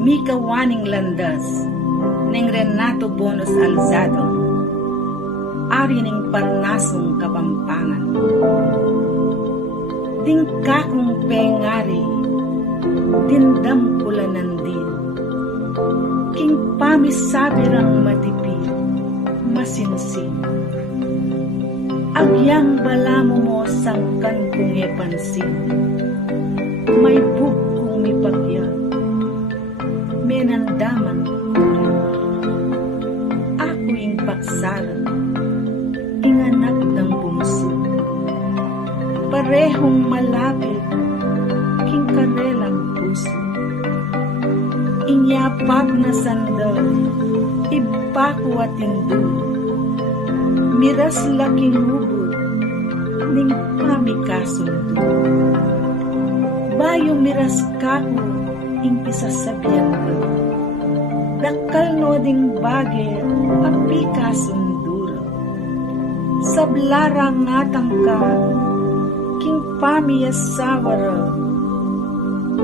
Mika Waning Landas, ning Renato Bonos Alzado, ari ning Parnasong Kapampangan. Ding kakong pengari, dindam kulanan din, king pamisabirang matipi, masinsin. Agyang balamo mo sangkan kong epansin, may bug kong mipagyan, menandaman kurin. Ako yung paksaran, inganak ng bungso, parehong malapit, king karelang puso. Inyapag na sandal, ibaku at indul, miras laking hubod, ning pamikasundo. Bayo miras kako, ing pisasabihan ko, dakal no ding bage, api kasunduro. Sablarang ngatang ka, king pamiyasawara,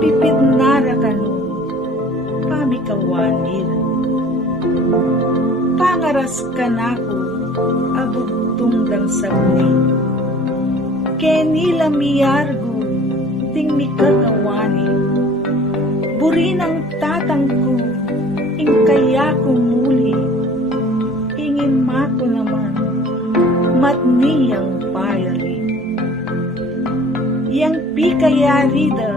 pipidnara ka no, pamikawanir. Pangaras ka nako, abugtong dang sabni, kenila miyargo, ting mikagawani. Buri ng tatang ko, ing kaya ko muli, ingin mako naman, matniyang payari. Yang pikayarida,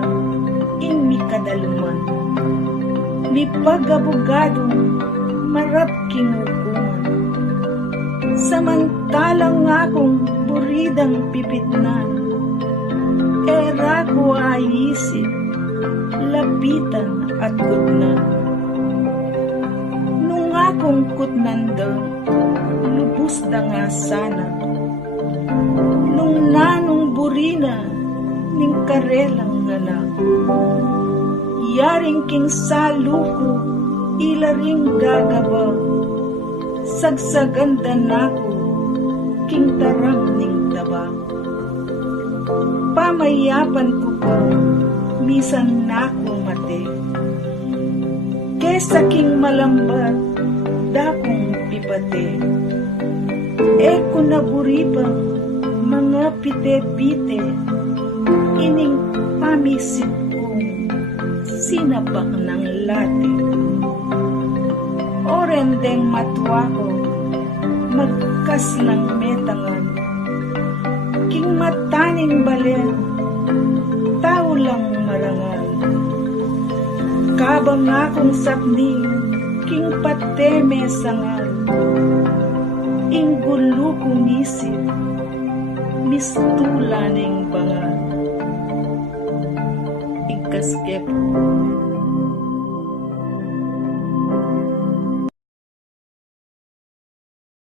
ing mikadaluman, mi pag-abogado, marap kinukuman. Samantalang akong buridang pipitnan, era ko ayisip, lapitan at kutnan. Nung akong kutnan daw, lubos da nga sana. Nung nanong burina, ning karelang anak. Yaring king saluko, ilaring gagaba. Sagsaganda nako, king tarang ning taba. Pamayapan ko pa, misan nako mate. Kesa king malambat, dakong pipate. Eko naburi pa, mga pite-pite, ining pamisip kong sinapak ng late. Orendeng matwa ko, magkaslang metangan, king mataning balen, tao lang marangal. Kabang akong sapni, king pateme sangal, ing gulo kong isip, mistula ning bangal. Igkaskep.